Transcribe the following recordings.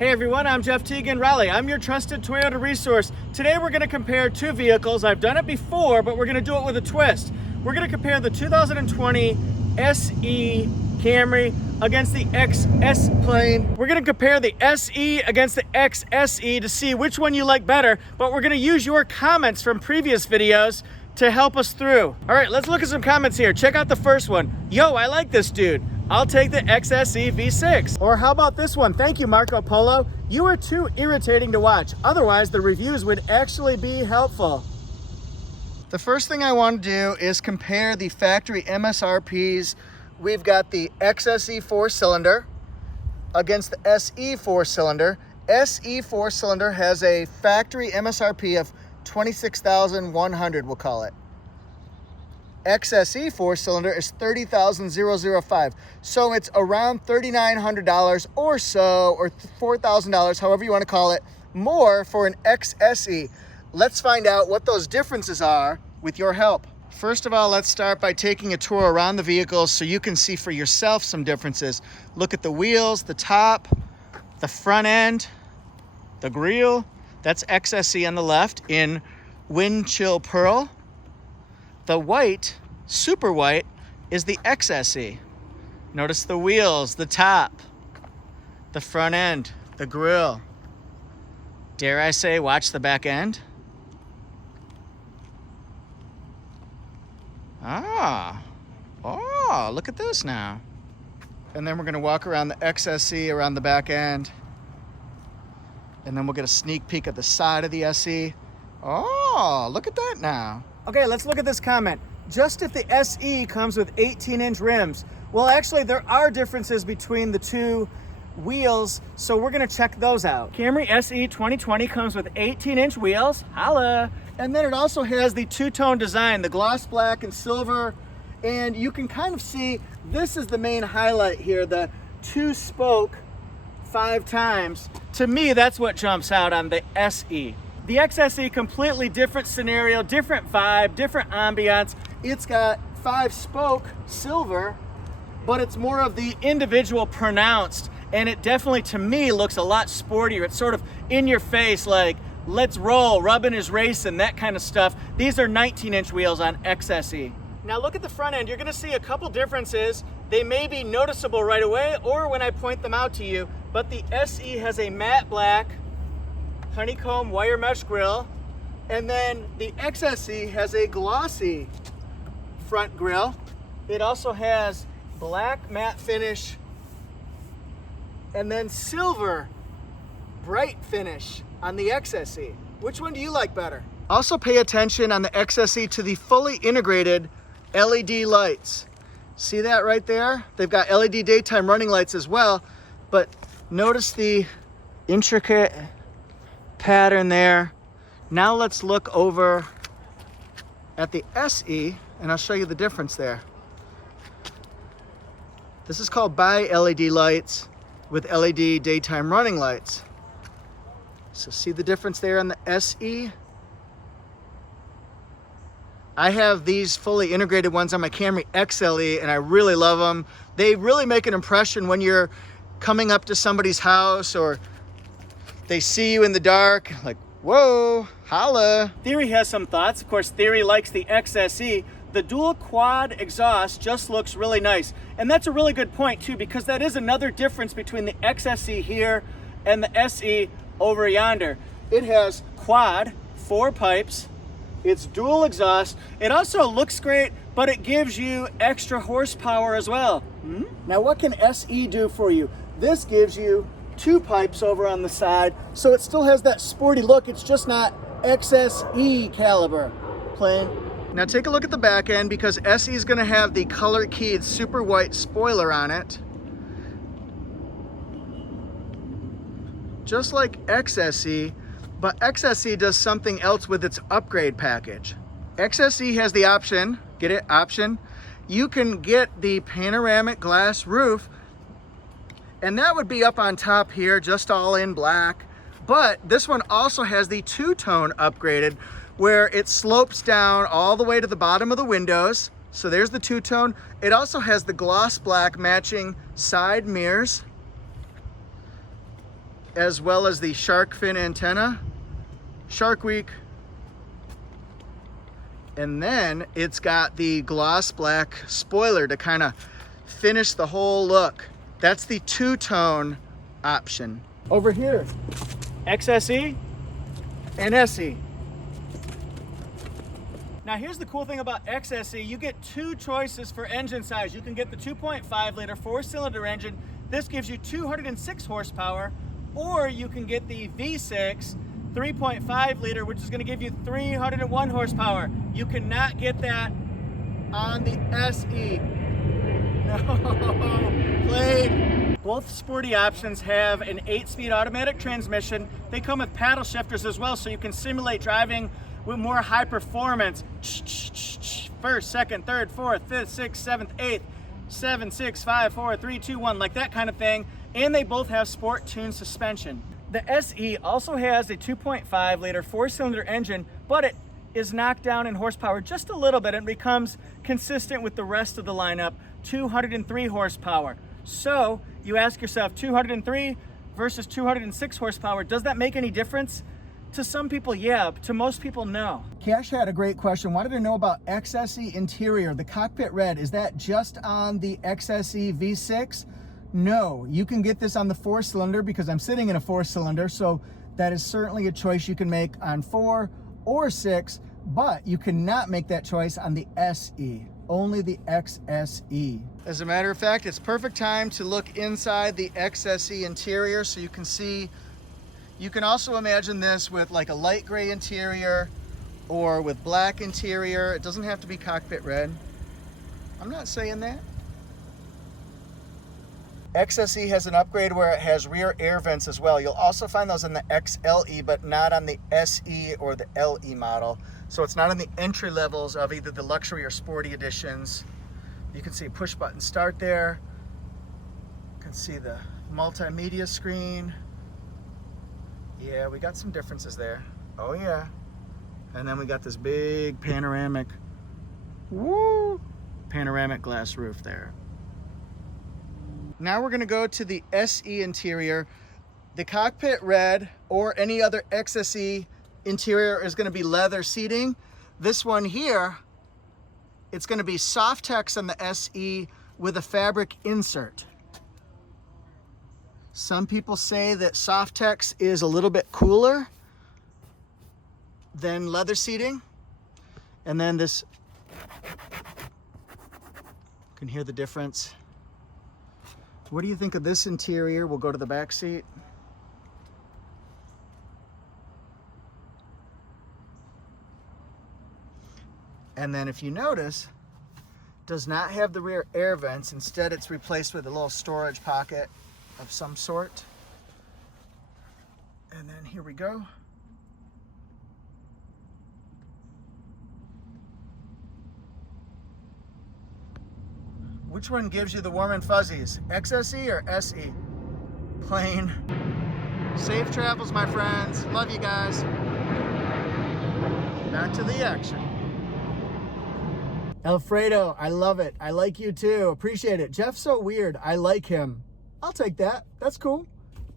Hey everyone, I'm Jeff Teagan Raleigh. I'm your trusted Toyota resource. Today we're going to compare two vehicles. I've done it before, but we're going to do it with a twist. We're going to compare the 2020 SE Camry against the XS plane. We're going to compare the SE against the XSE to see which one you like better, but we're going to use your comments from previous videos to help us through. All right, let's look at some comments here. Check out the first one. Yo, I like this dude. I'll take the XSE V6. Or how about this one? Thank you, Marco Polo. You are too irritating to watch. Otherwise, the reviews would actually be helpful. The first thing I want to do is compare the factory MSRPs. We've got the XSE 4-cylinder against the SE 4-cylinder. SE 4-cylinder has a factory MSRP of $26,100, we'll call it. XSE 4-cylinder is $30,005. So it's around $3,900 or so, or $4,000, however you want to call it, more for an XSE. Let's find out what those differences are with your help. First of all, let's start by taking a tour around the vehicles so you can see for yourself some differences. Look at the wheels, the top, the front end, the grille. That's XSE on the left in wind chill pearl. The white, super white, is the XSE. Notice the wheels, the top, the front end, the grille. Dare I say, watch the back end? Oh, look at this now. And then we're gonna walk around the XSE, around the back end. And then we'll get a sneak peek at the side of the SE. Oh, look at that now. Okay, let's look at this comment. Just if the SE comes with 18-inch rims. Well, actually, there are differences between the two wheels, so we're gonna check those out. Camry SE 2020 comes with 18-inch wheels. Holla! And then it also has the two-tone design, the gloss black and silver. And you can kind of see, this is the main highlight here, the two-spoke 5 times. To me, that's what jumps out on the SE. The XSE, completely different scenario, different vibe, different ambiance. It's got 5-spoke silver, but it's more of the individual pronounced, and it definitely, to me, looks a lot sportier. It's sort of in your face, like, let's roll, rubbing is racing, that kind of stuff. These are 19-inch wheels on XSE. Now look at the front end. You're gonna see a couple differences. They may be noticeable right away or when I point them out to you, but the SE has a matte black honeycomb wire mesh grille, and then the XSE has a glossy front grille. It also has black matte finish and then silver bright finish on the XSE. Which one do you like better? Also pay attention on the XSE to the fully integrated LED lights. See that right there? They've got LED daytime running lights as well, but notice the intricate pattern there. Now let's look over at the SE and I'll show you the difference there. This is called bi-LED lights with LED daytime running lights. So see the difference there on the SE? I have these fully integrated ones on my Camry XLE and I really love them. They really make an impression when you're coming up to somebody's house or they see you in the dark, like, whoa, holla. Theory has some thoughts. Of course, Theory likes the XSE. The dual quad exhaust just looks really nice. And that's a really good point too, because that is another difference between the XSE here and the SE over yonder. It has quad, 4 pipes. It's dual exhaust. It also looks great, but it gives you extra horsepower as well. Now what can SE do for you? This gives you 2 pipes over on the side, so it still has that sporty look. It's just not XSE caliber plain. Now take a look at the back end, because SE is going to have the color keyed super white spoiler on it, just like XSE, but XSE does something else with its upgrade package. XSE has the option, get it, option, you can get the panoramic glass roof, and that would be up on top here, just all in black. But this one also has the two-tone upgraded, where it slopes down all the way to the bottom of the windows. So there's the two-tone. It also has the gloss black matching side mirrors. as well as the shark fin antenna, Shark Week. And then it's got the gloss black spoiler to kind of finish the whole look. That's the two-tone option. Over here, XSE and SE. Now here's the cool thing about XSE, you get two choices for engine size. You can get the 2.5 liter 4-cylinder engine. This gives you 206 horsepower, or you can get the V6 3.5 liter, which is going to give you 301 horsepower. You cannot get that on the SE. No, played. Both sporty options have an 8-speed automatic transmission. They come with paddle shifters as well, so you can simulate driving with more high performance. First, second, third, fourth, fifth, sixth, seventh, eighth, 7, 6, 5, 4, 3, 2, 1, like that kind of thing. And they both have sport tuned suspension. The SE also has a 2.5 liter 4-cylinder engine, but it is knocked down in horsepower just a little bit and becomes consistent with the rest of the lineup, 203 horsepower. So you ask yourself, 203 versus 206 horsepower, does that make any difference? To some people, yeah. To most people, no. Cash had a great question. Wanted to know about XSE interior, the cockpit red. Is that just on the XSE V6? No, you can get this on the 4-cylinder because I'm sitting in a 4-cylinder, so that is certainly a choice you can make on 4 or 6, but you cannot make that choice on the SE, only the XSE. As a matter of fact, it's perfect time to look inside the XSE interior so you can see. You can also imagine this with like a light gray interior or with black interior. It doesn't have to be cockpit red. I'm not saying that. XSE has an upgrade where it has rear air vents as well. You'll also find those in the XLE, but not on the SE or the LE model. So it's not in the entry levels of either the luxury or sporty editions. You can see push button start there. You can see the multimedia screen. Yeah, we got some differences there. Oh yeah. And then we got this big panoramic, panoramic glass roof there. Now we're gonna go to the SE interior. The cockpit red or any other XSE interior is gonna be leather seating. This one here, it's gonna be Softex on the SE with a fabric insert. Some people say that Softex is a little bit cooler than leather seating. And then this, you can hear the difference. What do you think of this interior? We'll go to the back seat. And then if you notice, does not have the rear air vents. Instead, it's replaced with a little storage pocket of some sort. And then here we go. Which one gives you the warm and fuzzies? XSE or SE? Plain. Safe travels, my friends. Love you guys. Back to the action. Alfredo, I love it. I like you too. Appreciate it. Jeff's so weird. I like him. I'll take that. That's cool.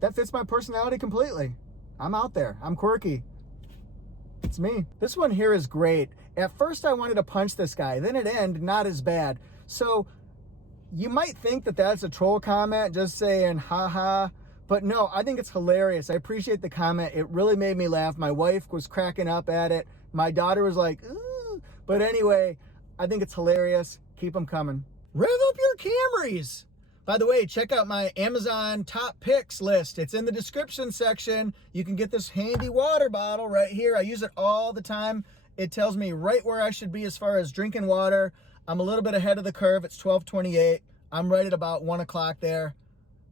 That fits my personality completely. I'm out there. I'm quirky. It's me. This one here is great. At first I wanted to punch this guy. Then it ended not as bad. So you might think that that's a troll comment, just saying haha, but no, I think it's hilarious. I appreciate the comment. It really made me laugh. My wife was cracking up at it. My daughter was like, ooh. But anyway, I think it's hilarious. Keep them coming. Rev up your Camrys. By the way, check out my Amazon top picks list. It's in the description section. You can get this handy water bottle right here. I use it all the time. It tells me right where I should be as far as drinking water. I'm a little bit ahead of the curve. It's 12:28. I'm right at about 1 o'clock there.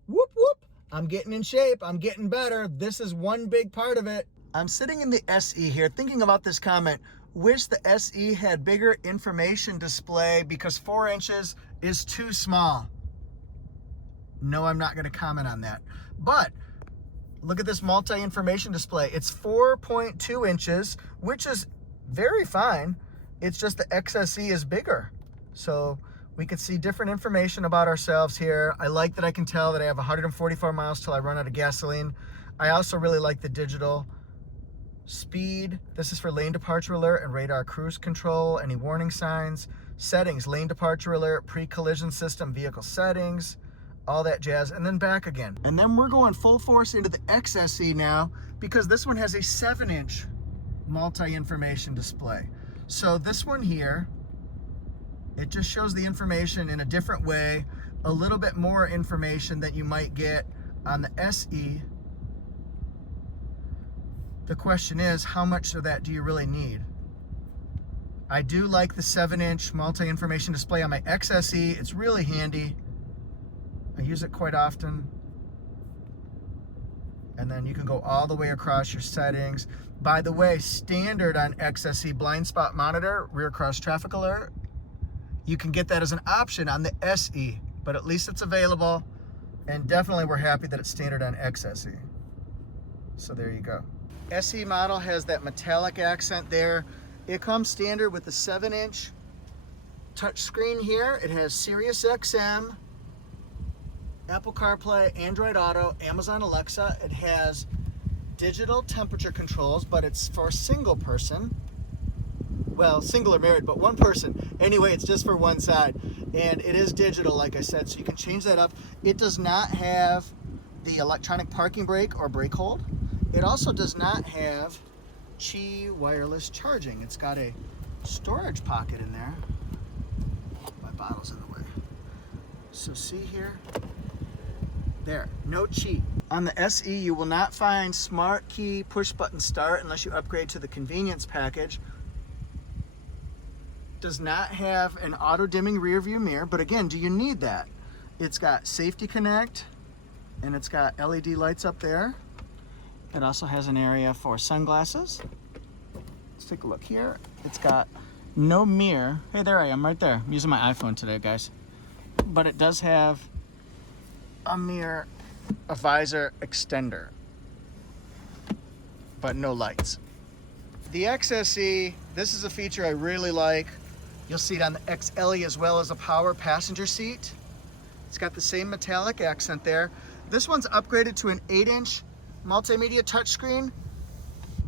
Whoop, whoop. I'm getting in shape. I'm getting better. This is one big part of it. I'm sitting in the SE here thinking about this comment. Wish the SE had bigger information display because 4 inches is too small. No, I'm not going to comment on that. But look at this multi-information display. It's 4.2 inches, which is very fine. It's just the XSE is bigger. So we can see different information about ourselves here. I like that I can tell that I have 144 miles till I run out of gasoline. I also really like the digital speed. This is for lane departure alert and radar cruise control, any warning signs. Settings, lane departure alert, pre-collision system, vehicle settings, all that jazz, and then back again. And then we're going full force into the XSE now, because this one has a 7-inch multi-information display. So this one here, it just shows the information in a different way, a little bit more information that you might get on the SE. The question is, how much of that do you really need? I do like the 7-inch multi-information display on my XSE. It's really handy. I use it quite often. And then you can go all the way across your settings. By the way, standard on XSE blind spot monitor, rear cross traffic alert. You can get that as an option on the SE, but at least it's available. And definitely we're happy that it's standard on XSE. So there you go. SE model has that metallic accent there. It comes standard with the 7-inch touchscreen here. It has Sirius XM, Apple CarPlay, Android Auto, Amazon Alexa. It has digital temperature controls, but it's for a single person. Well, single or married, but one person. Anyway, it's just for one side. And it is digital, like I said, so you can change that up. It does not have the electronic parking brake or brake hold. It also does not have Qi wireless charging. It's got a storage pocket in there. My bottle's in the way. So see here? There, no Qi. On the SE, you will not find smart key push button start unless you upgrade to the convenience package. Does not have an auto dimming rear view mirror, but again, do you need that? It's got Safety Connect, and it's got LED lights up there. It also has an area for sunglasses. Let's take a look here. It's got no mirror. Hey, there I am right there. I'm using my iPhone today, guys. But it does have a mirror, a visor extender, but no lights. The XSE, this is a feature I really like. You'll see it on the XLE as well as a power passenger seat. It's got the same metallic accent there. This one's upgraded to an 8-inch multimedia touchscreen,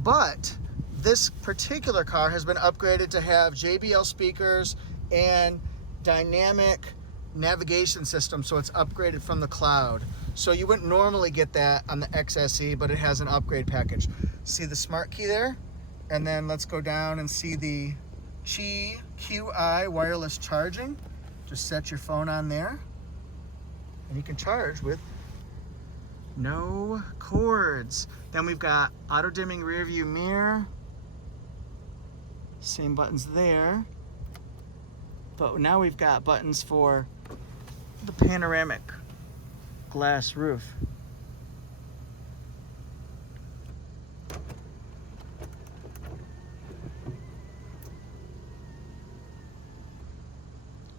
but this particular car has been upgraded to have JBL speakers and dynamic navigation system, so it's upgraded from the cloud. So you wouldn't normally get that on the XSE, but it has an upgrade package. See the smart key there? And then let's go down and see the Qi QI wireless charging. Just set your phone on there, and you can charge with no cords. Then we've got auto dimming rear view mirror. Same buttons there. But now we've got buttons for the panoramic glass roof.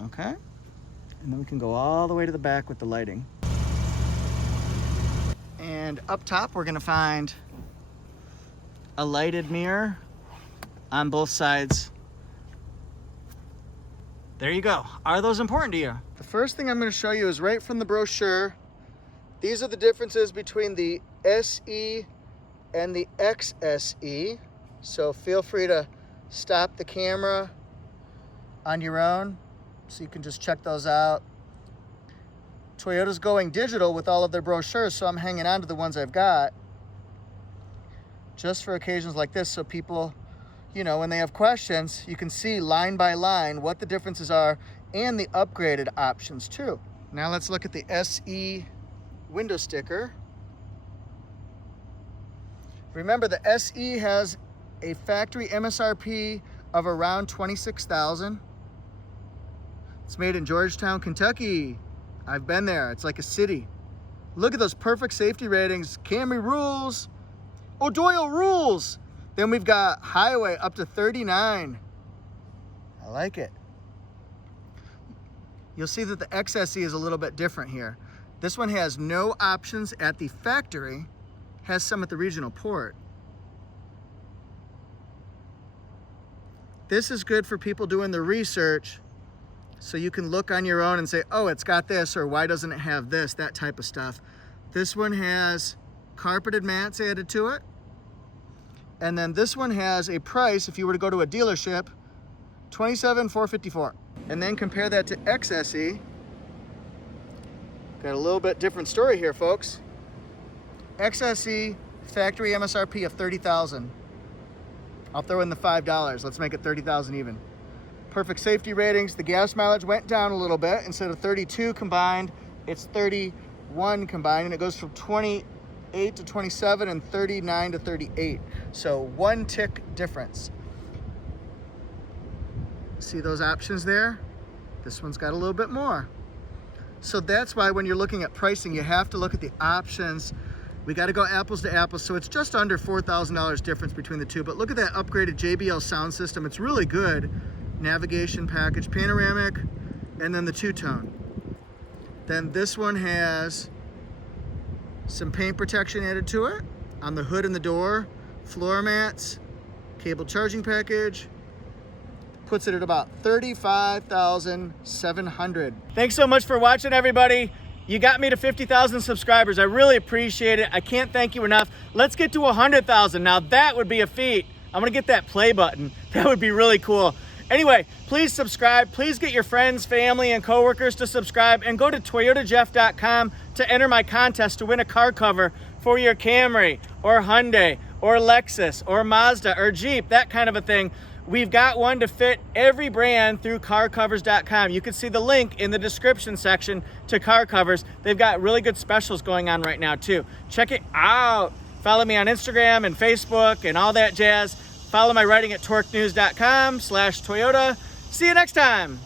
Okay. And then we can go all the way to the back with the lighting. And up top, we're gonna find a lighted mirror on both sides. There you go. Are those important to you? The first thing I'm gonna show you is right from the brochure. These are the differences between the SE and the XSE. So feel free to stop the camera on your own so you can just check those out. Toyota's going digital with all of their brochures, so I'm hanging on to the ones I've got just for occasions like this, so people, you know, when they have questions, you can see line by line what the differences are and the upgraded options too. Now let's look at the SE window sticker. Remember, the SE has a factory MSRP of around $26,000. It's made in Georgetown, Kentucky. I've been there. It's like a city. Look at those perfect safety ratings. Camry rules. O'Doyle rules. Then we've got highway up to 39. I like it. You'll see that the XSE is a little bit different here. This one has no options at the factory, has some at the regional port. This is good for people doing the research, so you can look on your own and say, oh, it's got this, or why doesn't it have this, that type of stuff. This one has carpeted mats added to it. And then this one has a price, if you were to go to a dealership, $27,454. And then compare that to XSE. Got a little bit different story here, folks. XSE factory MSRP of $30,000. I'll throw in the $5. Let's make it $30,000 even. Perfect safety ratings. The gas mileage went down a little bit. Instead of 32 combined, it's 31 combined, and it goes from 28 to 27 and 39 to 38. So 1 tick difference. See those options there? This one's got a little bit more. So that's why when you're looking at pricing, you have to look at the options. We got to go apples to apples. So it's just under $4,000 difference between the two. But look at that upgraded JBL sound system. It's really good. Navigation package, panoramic, and then the two-tone. Then this one has some paint protection added to it on the hood and the door, floor mats, cable charging package. Puts it at about $35,700. Thanks so much for watching, everybody. You got me to 50,000 subscribers. I really appreciate it. I can't thank you enough. Let's get to 100,000. Now that would be a feat. I'm gonna get that play button. That would be really cool. Anyway, please subscribe. Please get your friends, family, and coworkers to subscribe, and go to toyotajeff.com to enter my contest to win a car cover for your Camry or Hyundai or Lexus or Mazda or Jeep, that kind of a thing. We've got one to fit every brand through carcovers.com. You can see the link in the description section to car covers. They've got really good specials going on right now too. Check it out. Follow me on Instagram and Facebook and all that jazz. Follow my writing at torquenews.com/Toyota. See you next time.